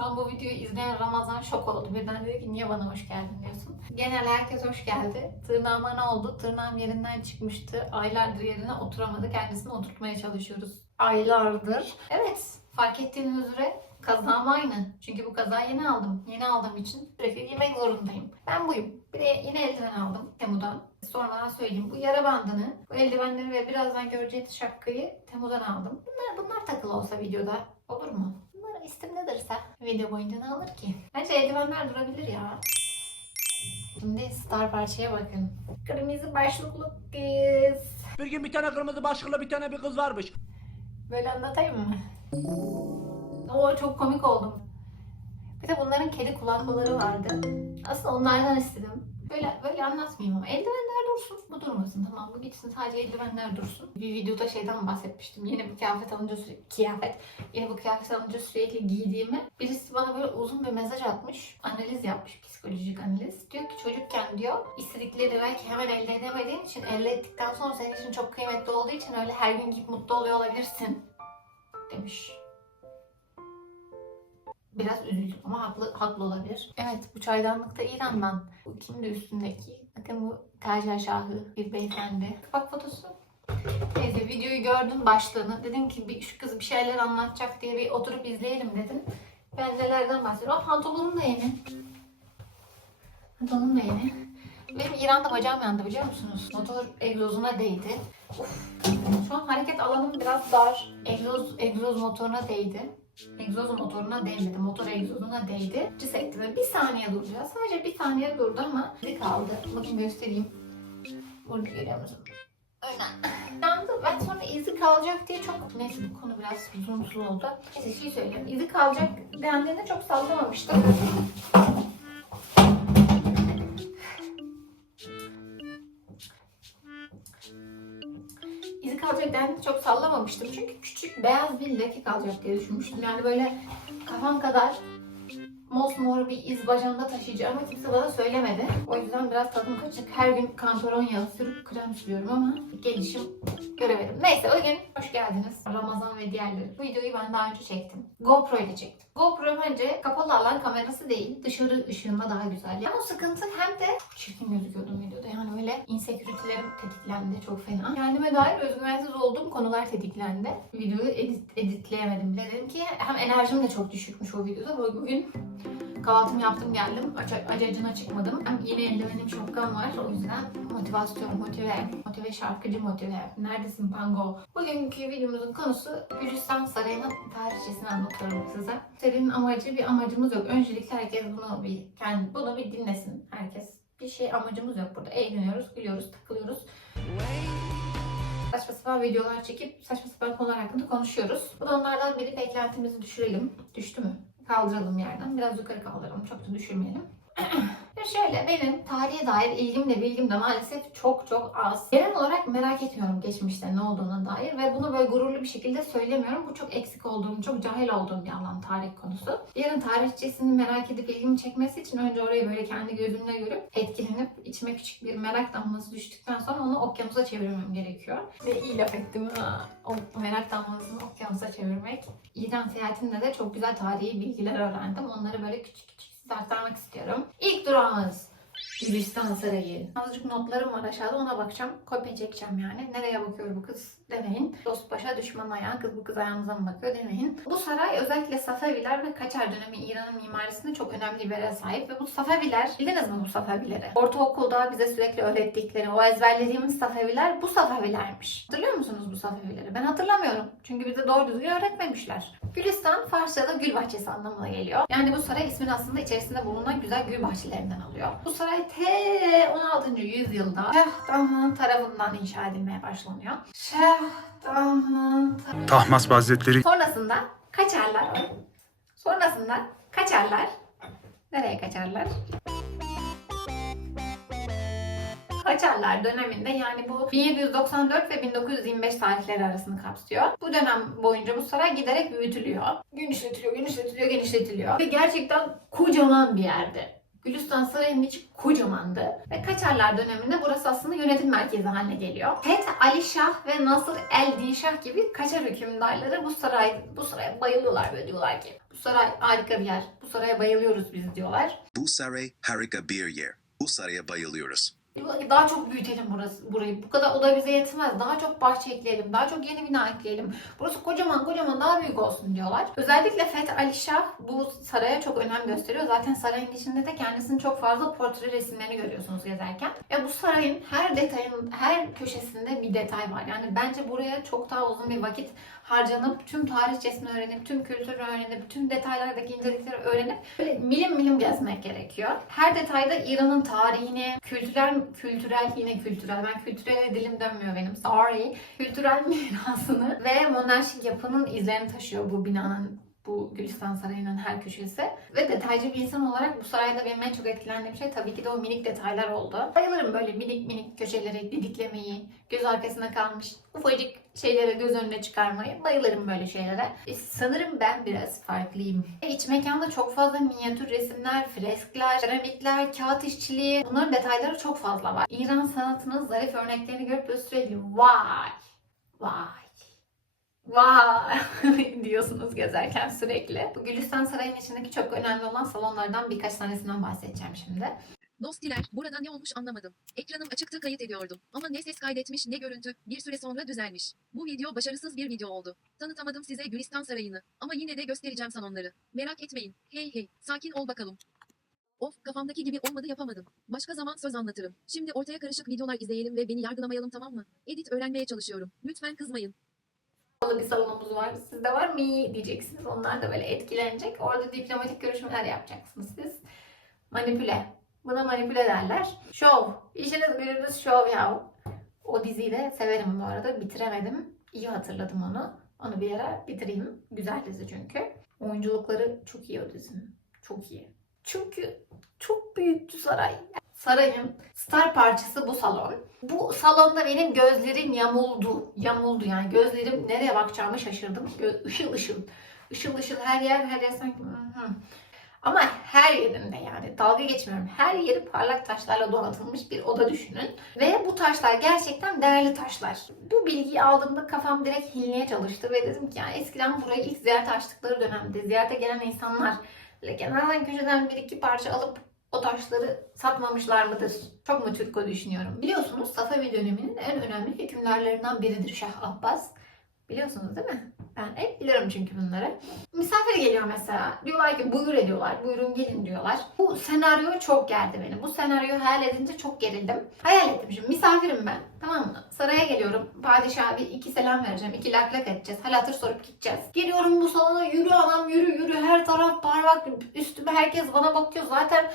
ben bu videoyu izleyen Ramazan şok oldu. Birden dedi ki niye bana hoş geldin diyorsun. Genel herkes hoş geldi. Tırnağıma ne oldu? Tırnağım yerinden çıkmıştı. Aylardır yerine oturamadı. Kendisini oturtmaya çalışıyoruz. Aylardır. Evet fark ettiğiniz üzere kazağım aynı. Çünkü bu kazağı yeni aldım. Yeni aldığım için sürekli giymek zorundayım. Ben buyum. Bir de yine eldiven aldım Temu'dan. Sonradan söyleyeyim. Bu yara bandını, bu eldivenleri ve birazdan göreceğiniz şapkayı Temu'dan aldım. Bunlar, bunlar takılı olsa videoda olur mu? Bunlar istim nedirse video boyunca ne alır ki? Bence eldivenler durabilir ya. Şimdi star parçaya bakın. Kırmızı başlıklı kız. Bir gün bir tane kırmızı başlıklı bir tane bir kız varmış. Böyle anlatayım mı? Oo çok komik oldum. Bir de bunların kedi kulakları vardı. Aslında onlardan istedim. Böyle böyle anlatmayayım ama eldivenler dursun. Bu durmasın tamam bu gitsin sadece eldivenler dursun. Bir videoda şeyden bahsetmiştim. Yeni bir kıyafet alınca sürekli kıyafet. Yeni bir kıyafet alınca sürekli giydiğimi. Birisi bana böyle uzun bir mesaj atmış. Analiz yapmış. Psikolojik analiz. Diyor ki çocukken diyor istedikleri belki hemen elde edemediğin için elde ettikten sonra senin için çok kıymetli olduğu için öyle her gün giyip mutlu oluyor olabilirsin. Demiş. Biraz üzüldüm ama haklı, haklı olabilir. Evet bu çaydanlık da İran'dan. Bu kimdi üstündeki? Bakın bu Kaja Şahı bir beyefendi. Bak fotosu. Neyse videoyu gördüm başlığını. Dedim ki bir, şu kız bir şeyler anlatacak diye bir oturup izleyelim dedim. Ben nelerden bahsediyorum. Ah, Pantolonum da yeni. Pantolonum da yeni. Benim İran'da bacağım yandı biliyor musunuz? Motor egzozuna değdi. Uf. Şu an hareket alanım biraz dar. Egzoz, egzoz motoruna değdi. Egzoz motoruna değmedi. Motor egzozuna değdi. Cisekti ve bir saniye duracağız. Sadece bir saniye durdu ama izi kaldı. Bakın göstereyim. Burada görüyor musun? Öyle. Yandı. Ben sonra izi kalacak diye çok... Neyse bu konu biraz lüzumsuz oldu. Neyse şey söyleyeyim. İzi kalacak dendiğinde çok sallamamıştım. Dendiğinde çok sallamamıştım. Çünkü küçük beyaz bir leke kalacak diye düşünmüştüm. Yani böyle kafam kadar mosmor bir iz bacağımda taşıyacağım ama kimse bana söylemedi. O yüzden biraz tadım kaçık. Her gün kantaron yağı sürüp krem sürüyorum ama gelişim göremedim. Neyse o gün hoş geldiniz. Ramazan ve diğerleri. Bu videoyu ben daha önce çektim. GoPro ile çektim. GoPro bence kapalı alan kamerası değil. Dışarı ışığında daha güzel. Hem o sıkıntı hem de çirkin gözüküyordum videoda. Yani öyle insecurity'lerim tetiklendi çok fena. Kendime dair özgüvensiz olduğum konular tetiklendi. Videoyu edit, editleyemedim bile. Dedim ki hem enerjim de çok düşükmüş o videoda. Bugün Kahvaltımı yaptım geldim. Ac- acacına çıkmadım. Hem yeni eldivenim şapkam var. O yüzden motivasyon, motive, motive şarkıcı motive. Neredesin Pango? Bugünkü videomuzun konusu Gürcistan Sarayı'nın tarihçesini anlatıyorum size. Serinin amacı bir amacımız yok. Öncelikle herkes bunu bir kendi bunu bir dinlesin. Herkes bir şey amacımız yok burada. Eğleniyoruz, gülüyoruz, takılıyoruz. Saçma sapan videolar çekip saçma sapan konular hakkında konuşuyoruz. Bu da onlardan biri beklentimizi düşürelim. Düştü mü? Kaldıralım yerden. Biraz yukarı kaldıralım. Çok da düşürmeyelim. Şöyle benim tarihe dair ilgim de bilgim de maalesef çok çok az. Genel olarak merak etmiyorum geçmişte ne olduğuna dair ve bunu böyle gururlu bir şekilde söylemiyorum. Bu çok eksik olduğum, çok cahil olduğum bir alan tarih konusu. Yarın tarihçesini merak edip ilgimi çekmesi için önce orayı böyle kendi gözümle görüp etkilenip içime küçük bir merak damlası düştükten sonra onu okyanusa çevirmem gerekiyor. Ve iyi laf ettim ha. O merak damlasını okyanusa çevirmek. İran seyahatimde de çok güzel tarihi bilgiler öğrendim. Onları böyle küçük küçük size aktarmak istiyorum. İlk durağımız Gürcistan Sarayı. Azıcık notlarım var aşağıda ona bakacağım. Kopya çekeceğim yani. Nereye bakıyor bu kız demeyin. Dost başa düşman ayağı. Kız bu kız ayağımıza mı bakıyor demeyin. Bu saray özellikle Safeviler ve Kaçar dönemi İran'ın mimarisinde çok önemli bir yere sahip. Ve bu Safeviler, bildiniz mi bu Safevileri? Ortaokulda bize sürekli öğrettikleri, o ezberlediğimiz Safeviler bu Safevilermiş. Hatırlıyor musunuz bu Safevileri? Ben hatırlamıyorum. Çünkü bize doğru düzgün öğretmemişler. Gülistan Farsça'da gül bahçesi anlamına geliyor. Yani bu saray ismini aslında içerisinde bulunan güzel gül bahçelerinden alıyor. Bu saray T 16. yüzyılda Şah Damla'nın tarafından inşa edilmeye başlanıyor. Şah Damla'nın tar- Tahmasp Hazretleri Sonrasında kaçarlar. Sonrasında kaçarlar. Nereye kaçarlar? Kaçarlar döneminde yani bu 1794 ve 1925 tarihleri arasını kapsıyor. Bu dönem boyunca bu saray giderek büyütülüyor. Genişletiliyor, genişletiliyor, genişletiliyor. Ve gerçekten kocaman bir yerde. Gülistan Sarayı'nın içi kocamandı. Ve Kaçarlar döneminde burası aslında yönetim merkezi haline geliyor. Feth Ali Şah ve Nasır el Din Şah gibi Kaçar hükümdarları bu saray bu saraya bayılıyorlar ve diyorlar ki bu saray harika bir yer. Bu saraya bayılıyoruz biz diyorlar. Bu saray harika bir yer. Bu saraya bayılıyoruz. Daha çok büyütelim burası, burayı. Bu kadar oda bize yetmez. Daha çok bahçe ekleyelim. Daha çok yeni bina ekleyelim. Burası kocaman kocaman daha büyük olsun diyorlar. Özellikle Feth Ali Şah bu saraya çok önem gösteriyor. Zaten sarayın içinde de kendisinin çok fazla portre resimlerini görüyorsunuz gezerken. Ya bu sarayın her detayın, her köşesinde bir detay var. Yani bence buraya çok daha uzun bir vakit harcanıp tüm tarihçesini öğrenip, tüm kültürünü öğrenip, tüm detaylardaki incelikleri öğrenip böyle milim milim gezmek gerekiyor. Her detayda İran'ın tarihini, kültürel, kültürel yine kültürel, ben kültürel dilim dönmüyor benim, sorry. Kültürel mirasını ve monarşik yapının izlerini taşıyor bu binanın bu Gülistan Sarayı'nın her köşesi. Ve detaycı bir insan olarak bu sarayda benim en çok etkilendiğim şey tabii ki de o minik detaylar oldu. Bayılırım böyle minik minik köşeleri didiklemeyi, göz arkasında kalmış ufacık şeyleri göz önüne çıkarmayı. Bayılırım böyle şeylere. E, sanırım ben biraz farklıyım. E, İç mekanda çok fazla minyatür resimler, freskler, seramikler, kağıt işçiliği bunların detayları çok fazla var. İran sanatının zarif örneklerini görüp böyle sürekli vay, vay, vay diyorsunuz gezerken sürekli. Bu Gülistan Sarayı'nın içindeki çok önemli olan salonlardan birkaç tanesinden bahsedeceğim şimdi. Dostiler, burada ne olmuş anlamadım. Ekranım açıktı kayıt ediyordum. Ama ne ses kaydetmiş ne görüntü, bir süre sonra düzelmiş. Bu video başarısız bir video oldu. Tanıtamadım size Gülistan Sarayı'nı. Ama yine de göstereceğim salonları. Merak etmeyin. Hey hey, sakin ol bakalım. Of, kafamdaki gibi olmadı yapamadım. Başka zaman söz anlatırım. Şimdi ortaya karışık videolar izleyelim ve beni yargılamayalım tamam mı? Edit öğrenmeye çalışıyorum. Lütfen kızmayın. Bir salonumuz var. Sizde var mı diyeceksiniz. Onlar da böyle etkilenecek. Orada diplomatik görüşmeler yapacaksınız siz. Manipüle. Buna manipüle derler. Şov. İşiniz gücünüz şov ya. O diziyi de severim bu arada. Bitiremedim. İyi hatırladım onu. Onu bir ara bitireyim. Güzel dizi çünkü. Oyunculukları çok iyi o dizinin. Çok iyi. Çünkü çok büyüktü saray. Sarayın star parçası bu salon. Bu salonda benim gözlerim yamuldu. Yamuldu yani gözlerim nereye bakacağımı şaşırdım. Gö- Işıl ışıl. Işıl ışıl her yer her yer sanki. hı hı. Ama her yerinde yani dalga geçmiyorum. Her yeri parlak taşlarla donatılmış bir oda düşünün. Ve bu taşlar gerçekten değerli taşlar. Bu bilgiyi aldığımda kafam direkt hilmeye çalıştı ve dedim ki yani eskiden burayı ilk ziyaret açtıkları dönemde ziyarete gelen insanlar kenardan köşeden bir iki parça alıp o taşları satmamışlar mıdır? Çok mu Türko düşünüyorum. Biliyorsunuz Safavi döneminin en önemli hükümdarlarından biridir Şah Abbas. Biliyorsunuz değil mi? Ben hep bilirim çünkü bunları. Misafir geliyor mesela. Diyorlar ki buyur ediyorlar. Buyurun gelin diyorlar. Bu senaryo çok gerdi beni. Bu senaryoyu hayal edince çok gerildim. Hayal ettim şimdi. Misafirim ben. Tamam mı? Saraya geliyorum. Padişaha bir iki selam vereceğim. iki lak lak edeceğiz. Hal hatır sorup gideceğiz. Geliyorum bu salona yürü anam yürü yürü. Her taraf parmak. Üstüme herkes bana bakıyor. Zaten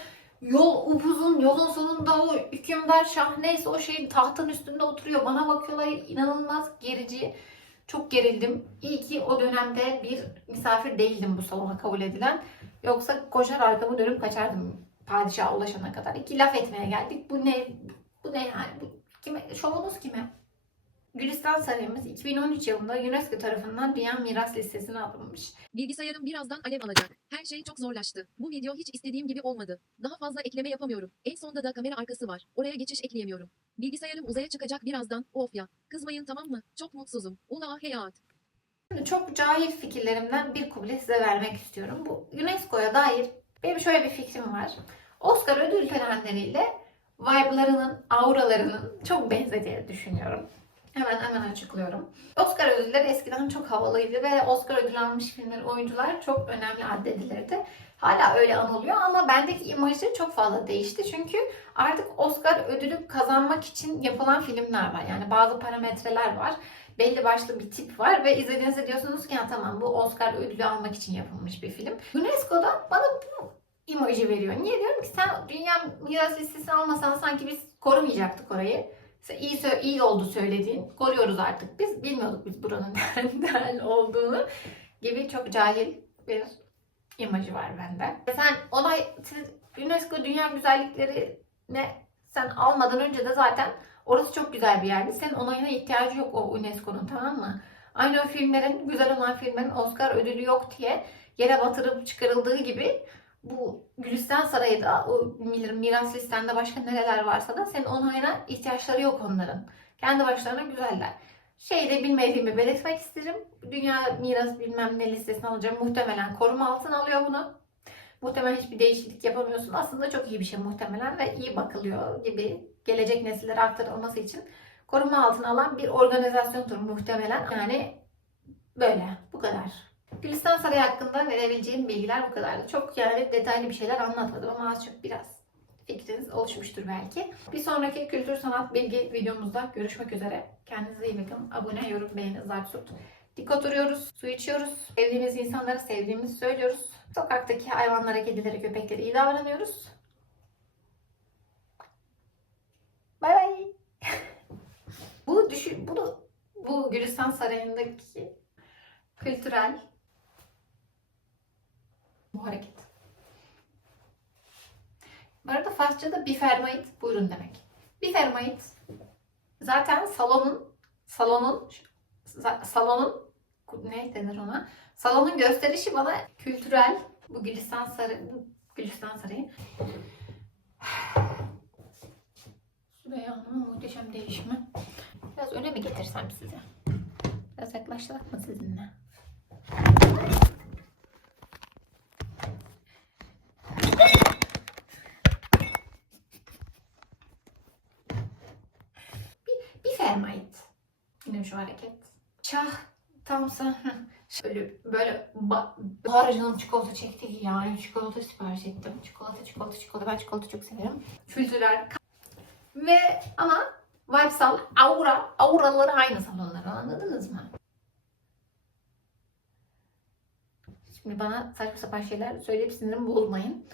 Yol upuzun, yolun sonunda o hükümdar şah neyse o şeyin tahtın üstünde oturuyor. Bana bakıyorlar inanılmaz gerici. Çok gerildim. İyi ki o dönemde bir misafir değildim bu salona kabul edilen. Yoksa koşar arkamı dönüp kaçardım padişaha ulaşana kadar. İki laf etmeye geldik. Bu ne? Bu ne yani? Bu kime? Şovunuz kime? Gülistan Sarayımız 2013 yılında UNESCO tarafından Dünya Miras Listesi'ne alınmış. Bilgisayarım birazdan alev alacak. Her şey çok zorlaştı. Bu video hiç istediğim gibi olmadı. Daha fazla ekleme yapamıyorum. En sonda da kamera arkası var. Oraya geçiş ekleyemiyorum. Bilgisayarım uzaya çıkacak birazdan. Of ya. Kızmayın tamam mı? Çok mutsuzum. Ula heyat. Şimdi çok cahil fikirlerimden bir kuble size vermek istiyorum. Bu UNESCO'ya dair benim şöyle bir fikrim var. Oscar ödül törenleriyle vibe'larının, auralarının çok benzediğini düşünüyorum. Hemen hemen açıklıyorum. Oscar ödülleri eskiden çok havalıydı ve Oscar ödül almış filmler, oyuncular çok önemli addedilirdi. Hala öyle anılıyor ama bendeki imajı çok fazla değişti. Çünkü artık Oscar ödülü kazanmak için yapılan filmler var. Yani bazı parametreler var belli başlı bir tip var ve izlediğinizde diyorsunuz ki ya tamam bu Oscar ödülü almak için yapılmış bir film. UNESCO'da bana bu imajı veriyor. Niye diyorum ki sen dünya miras listesini almasan sanki biz korumayacaktık orayı. İyi, iyi oldu söylediğin. Koruyoruz artık. Biz bilmiyorduk biz buranın değerli olduğunu gibi çok cahil bir imajı var bende. Sen onay siz UNESCO Dünya Güzellikleri ne sen almadan önce de zaten Orası çok güzel bir yerdi. Senin onayına ihtiyacı yok o UNESCO'nun tamam mı? Aynı o filmlerin, güzel olan filmlerin Oscar ödülü yok diye yere batırıp çıkarıldığı gibi bu Gülistan Sarayı da o mir- miras listende başka nereler varsa da senin onayına ihtiyaçları yok onların. Kendi başlarına güzeller. Şeyde bilmediğimi belirtmek isterim. Dünya miras bilmem ne listesine alacağım. Muhtemelen koruma altına alıyor bunu. Muhtemelen hiçbir değişiklik yapamıyorsun. Aslında çok iyi bir şey muhtemelen ve iyi bakılıyor gibi gelecek nesillere aktarılması için koruma altına alan bir organizasyondur muhtemelen. Yani böyle. Bu kadar. Gülistan Sarayı hakkında verebileceğim bilgiler bu kadardı. Çok yani detaylı bir şeyler anlatmadım ama az çok biraz fikriniz oluşmuştur belki. Bir sonraki kültür sanat bilgi videomuzda görüşmek üzere. Kendinize iyi bakın. Abone, yorum, beğeni, zart tut. Dik oturuyoruz, su içiyoruz. Sevdiğimiz insanlara sevdiğimizi söylüyoruz. Sokaktaki hayvanlara, kedilere, köpeklere iyi davranıyoruz. Bay bay. bu düşün, bunu bu Gülistan Sarayı'ndaki kültürel bu hareket. Bu arada Farsça'da bifermait buyurun demek. Bifermait zaten salonun salonun salonun ne denir ona? Salonun gösterişi bana kültürel bu Gülistan Sarayı Gülistan Sarayı Süreyya Hanım'ın muhteşem değişimi. Biraz öne mi getirsem size? Biraz yaklaştırak mı sizinle? Bir, bir fermayit. Yine şu hareket. Şah tamsa şöyle böyle ba- bahar canım çikolata çekti ki yani çikolata sipariş ettim. Çikolata çikolata çikolata ben çikolata çok severim. Kültürel ve ama vibesal aura auraları aynı salonlar anladınız mı? Şimdi bana saçma sapan şeyler söyleyip sinirimi bozmayın.